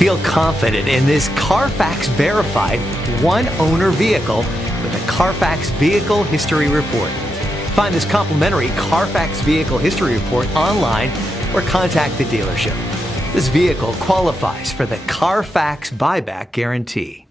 Feel confident in this Carfax verified one-owner vehicle with a Carfax Vehicle History Report. Find this complimentary Carfax Vehicle History Report online or contact the dealership. This vehicle qualifies for the Carfax Buyback Guarantee.